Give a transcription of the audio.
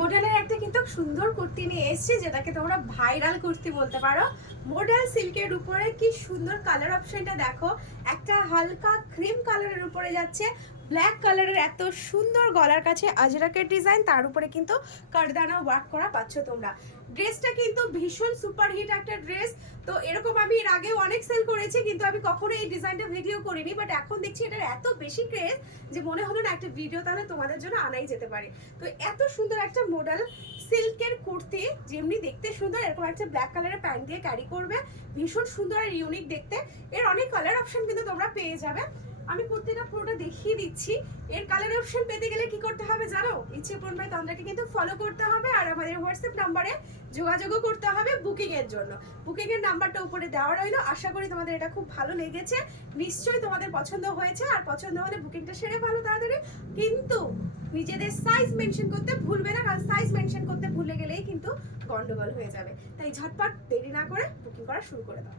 মডেলের একটা কিন্তু সুন্দর কুর্তি নিয়ে এসেছি, যেটাকে তোমরা ভাইরাল কুর্তি বলতে পারো। মডেল সিল্কের উপরে কি সুন্দর কালার অপশনটা দেখো, একটা হালকা ক্রিম কালারের উপরে যাচ্ছে, ব্ল্যাক কালারের এত সুন্দর গলার কাছে আজরাকের ডিজাইন, তার উপরে কিন্তু কারদানা ওয়ার্ক করা পাচ্ছ তোমরা। ড্রেসটা কিন্তু ভীষণ সুপারহিট একটা ড্রেস। তো এরকম আমি এর আগেও অনেক সেল করেছি, কিন্তু আমি কখনো এই ডিজাইনটা ভিডিও করিনি, বাট এখন দেখছি এটার এত বেশি ক্রেজ যে মনে হলো না একটা ভিডিও তাহলে তোমাদের জন্য আনাই যেতে পারে। তো এত সুন্দর একটা মডেল সিল্কের কুর্তি, যেমনি দেখতে সুন্দর, এরকম একটা ব্ল্যাক কালারের প্যান্ট দিয়ে ক্যারি করবে, ভীষণ সুন্দর আর ইউনিক দেখতে। এর অনেক কালার অপশন কিন্তু তোমরা পেয়ে যাবে। আমি কুর্তিটা পুরোটা দেখিয়ে দিচ্ছি। এর কালার অপশন পেতে গেলে কি করতে হবে জানো? ইচ্ছে পূরণ ভাই তোমাদেরকে কিন্তু ফলো করতে হবে, আর আমাদের হোয়াটসঅ্যাপ নাম্বারে যোগাযোগও করতে হবে বুকিং এর জন্য। বুকিং এর নাম্বারটা উপরে দেওয়া রইলো। আশা করি তোমাদের এটা খুব ভালো লেগেছে, নিশ্চয়ই তোমাদের পছন্দ হয়েছে। আর পছন্দ হলে বুকিংটা সেরে ভালো তাড়াতাড়ি, কিন্তু নিজেদের সাইজ মেনশন করতে ভুলবে না, কারণ সাইজ মেনশন করতে ভুলে গেলেই কিন্তু গন্ডগোল হয়ে যাবে। তাই ঝটপট দেরি না করে বুকিং করা শুরু করে দাও।